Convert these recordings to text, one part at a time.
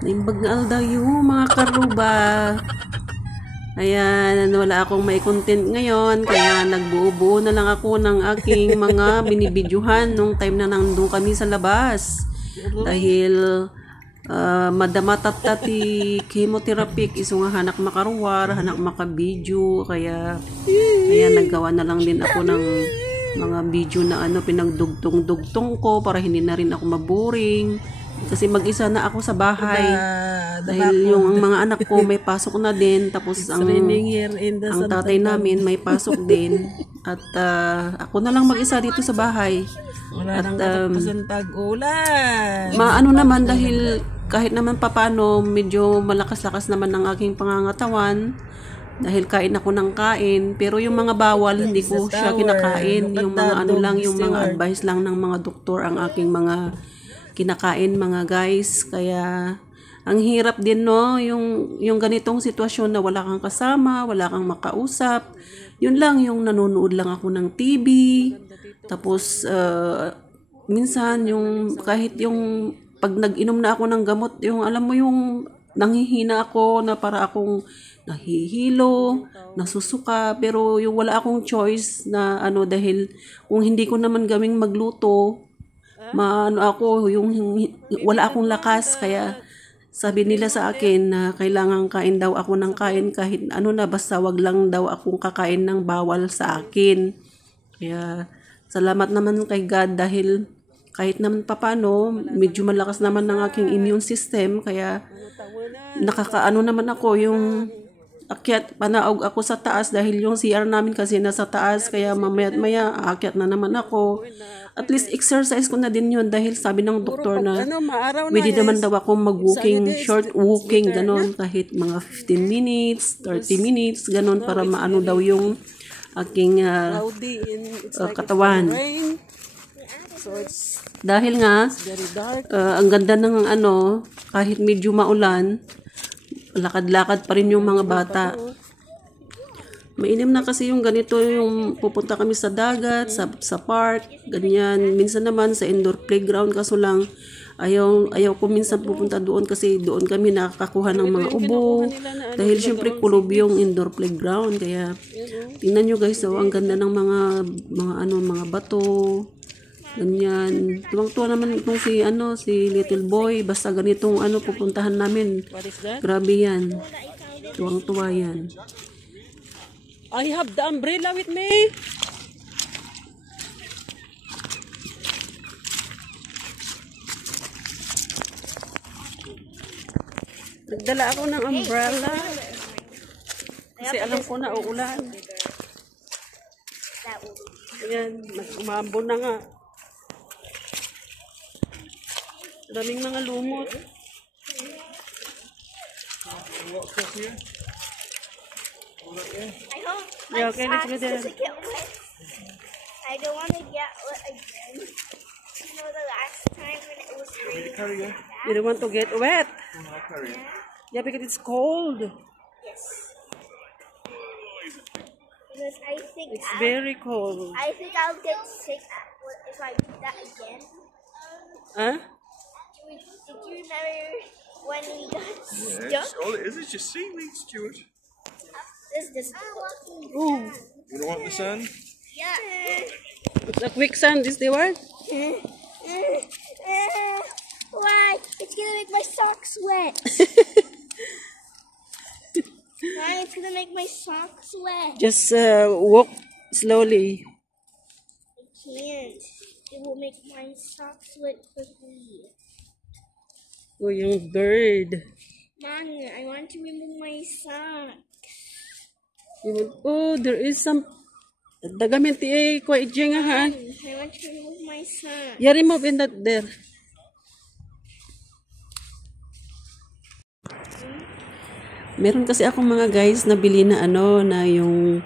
Naimbagal daw yung mga karuba. Ayan, wala akong may content ngayon, kaya nagbuo-buo na lang ako ng aking mga binibidyuhan nung time na nandun kami sa labas. Dahil madamatatati chemotherapy iso nga hanak makaruwar, hanak makabidyo, kaya naggawa na lang din ako ng mga video na pinagdugtong-dugtong ko para hindi na rin ako maboring. Kasi mag-isa na ako sa bahay. Dahil yung mga anak ko may pasok na din. Tapos ang tatay namin may pasok din. At ako na lang mag-isa dito sa bahay. Wala nang katapusan tag-ulan. Maano naman dahil kahit naman papano medyo malakas-lakas naman ng aking pangangatawan. Dahil kain ako ng kain. Pero yung mga bawal hindi ko siya kinakain. Yung mga yung mga advice lang ng mga doktor ang aking mga kinakain mga guys. Kaya ang hirap din no yung ganitong sitwasyon na wala kang kasama, wala kang makausap. Yun lang yung nanonood lang ako ng TV. Tapos minsan yung kahit yung pag nag-inom na ako ng gamot, yung alam mo yung nanghihina ako na para akong nahihilo, nasusuka, pero yung wala akong choice na dahil kung hindi ko naman gawing magluto, ako yung wala akong lakas, kaya sabi nila sa akin na kailangan kain daw ako ng kain kahit basta wag lang daw akong kakain ng bawal sa akin. Kaya salamat naman kay God dahil kahit naman papano medyo malakas naman ng aking immune system, kaya naman ako yung akyat, panaog ako sa taas dahil yung CR namin kasi nasa taas, kaya mamaya aakyat na naman ako. At least exercise ko na din yun dahil sabi ng doktor na pwede naman daw ako mag-walking, short walking, ganon, kahit mga 15 minutes, 30 minutes, ganon, para maano daw yung aking katawan. Dahil nga, ang ganda ng kahit medyo maulan, lakad-lakad pa rin yung mga bata. Mainim na kasi yung ganito, yung pupunta kami sa dagat, sa park, ganyan. Minsan naman sa indoor playground, kaso lang ayaw ko minsan pupunta doon kasi doon kami nakakakuha ng mga ubo. Dahil syempre kulob yung indoor playground, kaya tingnan nyo guys, ang ganda ng mga bato. Ganyan. Tuwang-tuwa naman itong si little boy. Basta ganitong pupuntahan namin. Grabe yan. Tuwang-tuwa yan. I have the umbrella with me. Nagdala ako ng umbrella. Kasi alam ko na uulan. Ayan, umambon na nga. Daming mga lumot. I hope Yeah, okay, let's go there. doesn't get wet. I don't want to get wet again. You know the last time when it was raining? You don't want to get wet? Yeah. Yeah, because it's cold. Yes. Because I think It's very cold. I think I'll get sick if I do that again. Huh? Did you remember when we got Yes, stuck? all it is just seaweed, Stuart. This Oh, You don't want the sun? Yeah. the quicksand is the word? Why? It's gonna make my socks wet. Why? It's gonna make my socks wet. Just walk slowly. I can't. It will make my socks wet quickly. Oh, yung bird. Mom, I want to remove my socks. Oh, there is some dagamenti quite jengahan. I want to remove my socks. Yeah, remove in that there. Meron kasi akong mga guys na bili na na yung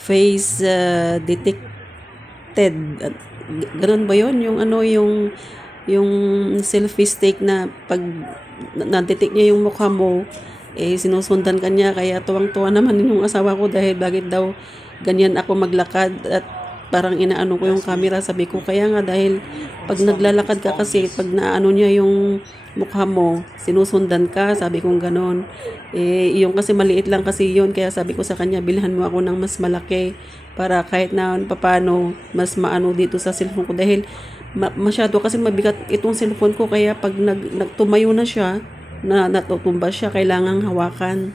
face detected. Ganun ba yun? Yung yung selfie stick na pag na-detect niya yung mukha mo, sinusundan kanya, kaya tuwang-tuwa naman yung asawa ko dahil bakit daw ganyan ako maglakad at parang inaano ko yung camera, sabi ko kaya nga dahil pag naglalakad ka kasi pag naano niya yung mukha mo, sinusundan ka, sabi kong ganon. Yung kasi maliit lang kasi yun, kaya sabi ko sa kanya, bilhan mo ako ng mas malaki para kahit na paano mas maano dito sa cellphone ko dahil masyado kasi mabigat itong cellphone ko, kaya pag nagtumayo na siya, na natutumba siya, kailangang hawakan.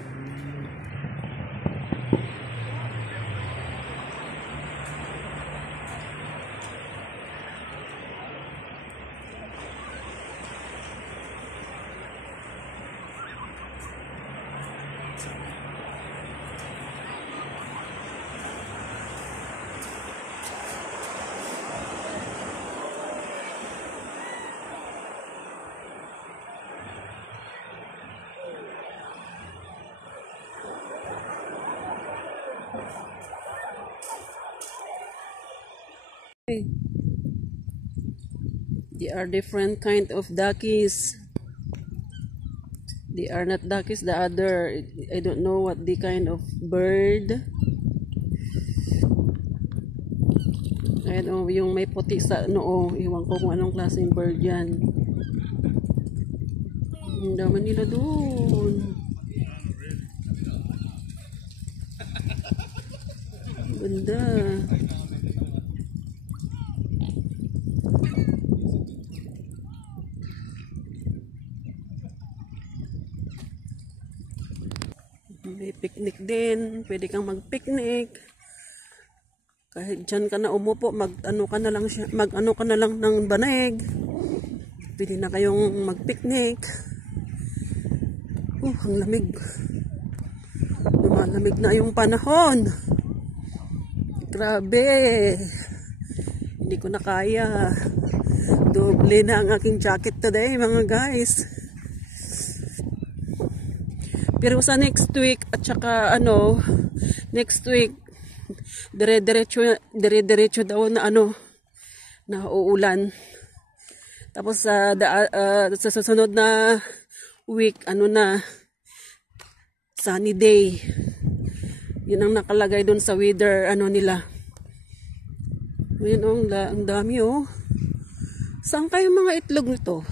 They are different kind of duckies. They are not duckies, the other, I don't know what the kind of bird. Ayan yung may puti sa noo, iwan ko kung anong klaseng bird yan. Ang dami nila doon. Ganda. May picnic din. Pwede kang mag-picnic. Kahit dyan ka na umupo, mag-ano ka na lang ng banig. Pwede na kayong mag-picnic. Ang lamig. Lumalamig na yung panahon. Grabe. Hindi ko na kaya. Doble na ang aking jacket today, mga guys. Pero sa next week at saka next week dire-diretso daw na na uulan. Tapos sa susunod na week na sunny day. Yun ang nakalagay doon sa weather nila. Ayun ang dami Saan kayo mga itlog nito?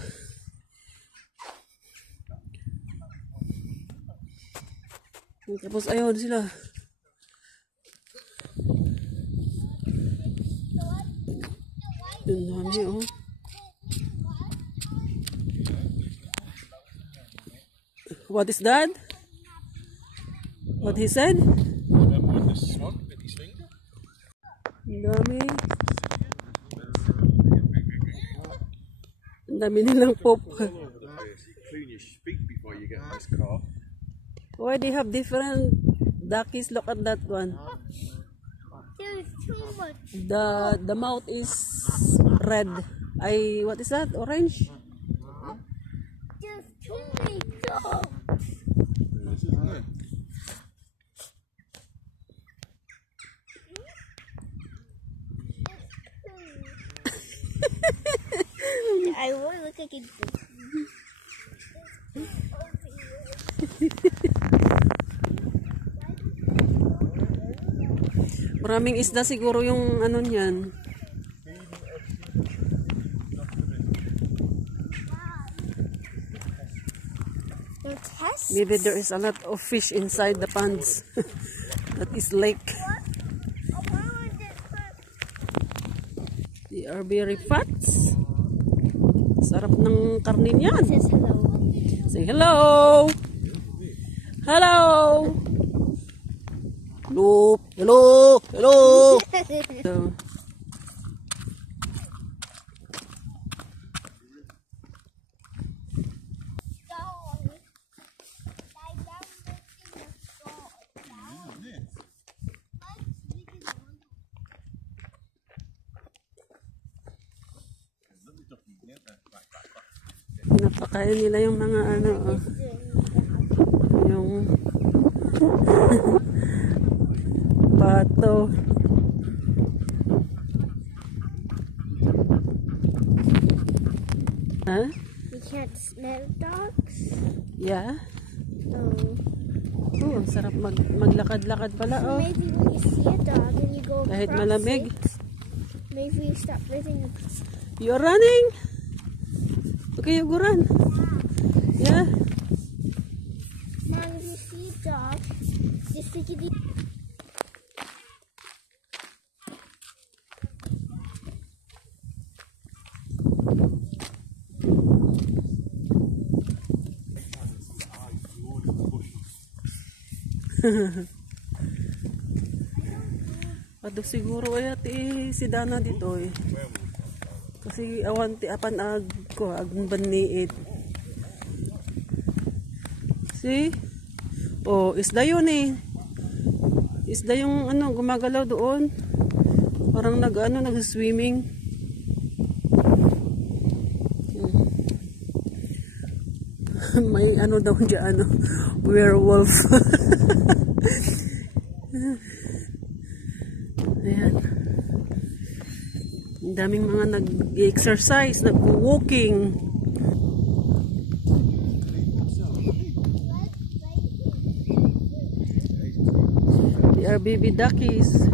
Tapos ayun sila. Ang dami What is that? What he said? Ang dami. Ang dami nilang pop. Clean your speak before you get in this car. Why they have different duckies? Look at that one. There's too much. The mouth is red. What is that? Orange? There's too many dogs. This is good. I will look at it. Maraming isda siguro yung niyan. Maybe there is a lot of fish inside the ponds. That is lake. They are very fat. Sarap ng karne niyan. Say hello. Hello. Hello. Hello. Hello. Pinapakain nila yung mga yung pato. Huh? You can't smell dogs? Yeah. Oh. Ang sarap maglakad-lakad pala So maybe when you see a dog and you go Kahit across malamig. it, Maybe stop breathing. You're running? Okay, you go run. Yeah. Mom, if you see Josh, just think of the. Ado siguro ay si Dana dito eh. Kasi awan ti apan ag ko ag baniit. See? Oh, isda yun eh. Isda yung ano gumagalaw doon. Parang nag-swimming. May ano daw dyan, werewolf. Ayan. Ang daming mga nag-exercise, nag-walking. They are baby duckies.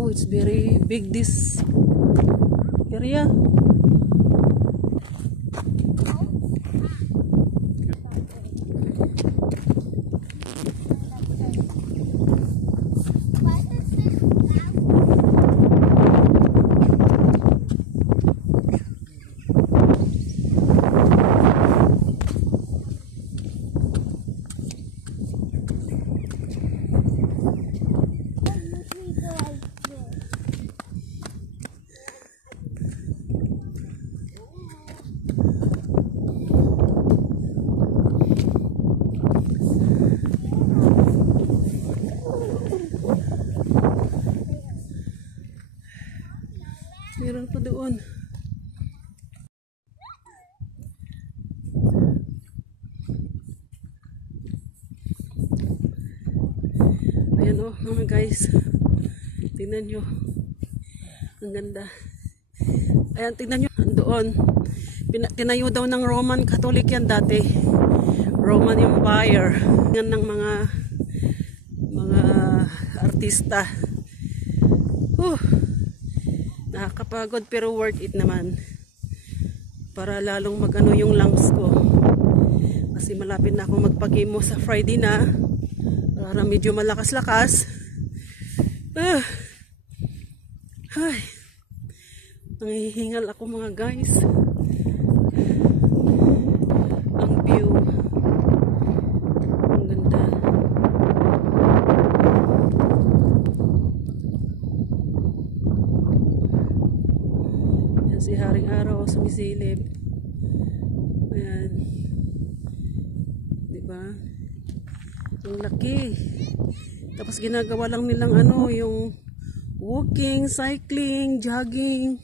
Oh, it's very big this area. Meron pa doon. Ayan o mga guys. Tingnan nyo. Ang ganda. Ayan, tingnan nyo. Doon. Tinayo daw ng Roman Catholic yan dati. Roman Empire. Yan ng mga artista. Nakakapagod pero worth it naman. Para lalong magano yung lungs ko. Kasi malapit na ako magpakimo sa Friday na. Para medyo malakas-lakas. Ay. Nangihingal ako mga guys. Ang view. Ang ganda. Yan si Haring Araw sumisilip. Ayan. Diba? Ang laki. Tapos ginagawa lang nilang ano, yung walking, cycling, jogging,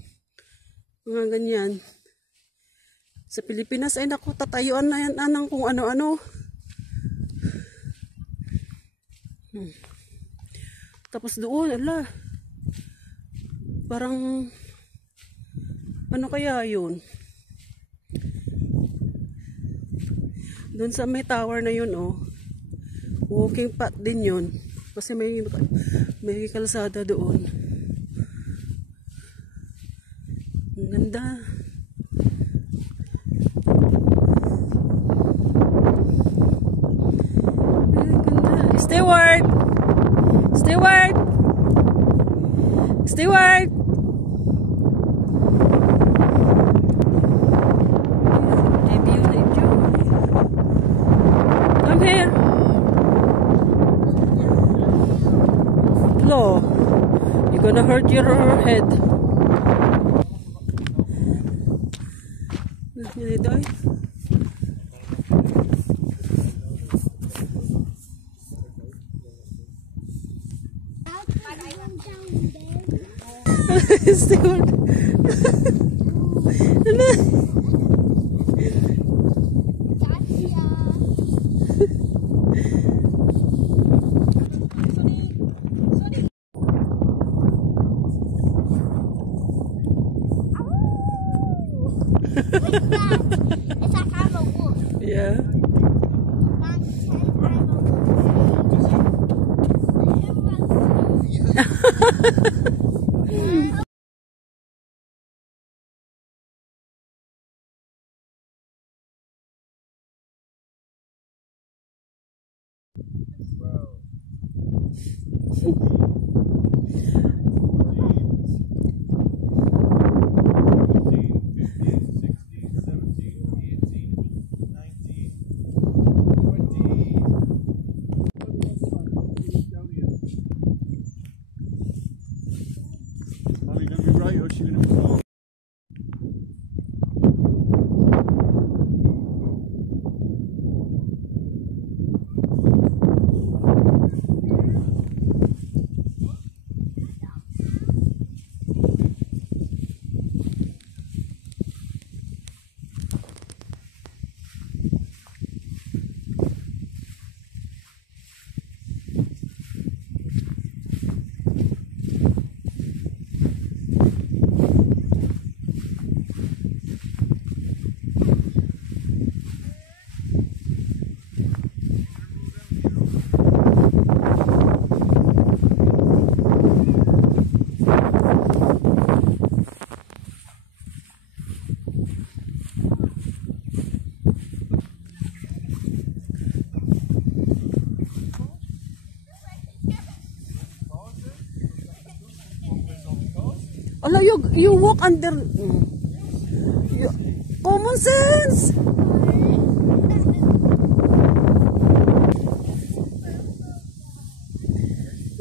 mga ganyan. Sa Pilipinas ay naku, tatayuan na yan anang kung ano-ano. Tapos doon, ala, parang ano kaya yun? Doon sa may tower na yun, oh. Walking path din yun. Kasi may kalsada doon. Ang ganda. Ang ganda. Steward! Steward! Steward! Come here. Hello. You're gonna hurt your head. Dito ay. Steward. Molly, gonna be right or is she gonna be wrong? Ala, you walk under. Common sense.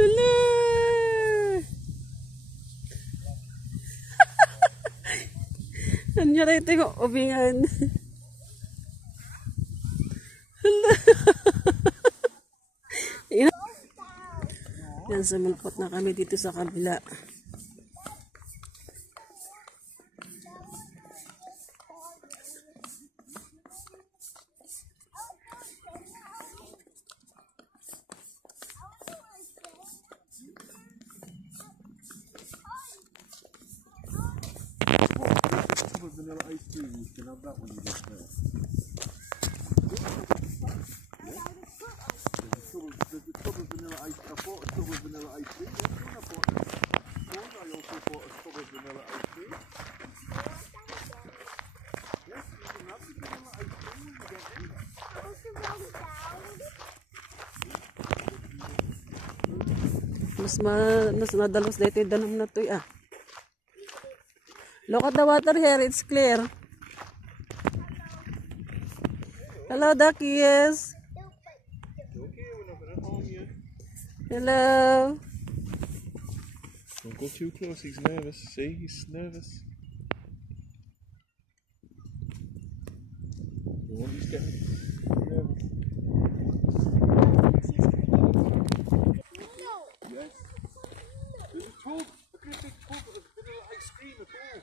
Ala. Nandiyan ito yung ubingan. Ala. Yan, sumulpot na kami dito sa kabila. Vanilla ice cream, you can have that when you get there. There's a tub of vanilla ice. I bought a tub of vanilla ice cream. I bought a cone. I also bought a tub of vanilla ice cream. Yes, you can have the vanilla ice cream when you get in. Mas madalos dito yung danom na to ah. Look at the water here, it's clear. Hello, duckies. Okay, we're not gonna harm you. Hello. Don't go too close, he's nervous. See, he's nervous. Oh, he's getting nervous. Yes. There's a tub, a great big tub of vanilla ice cream at all.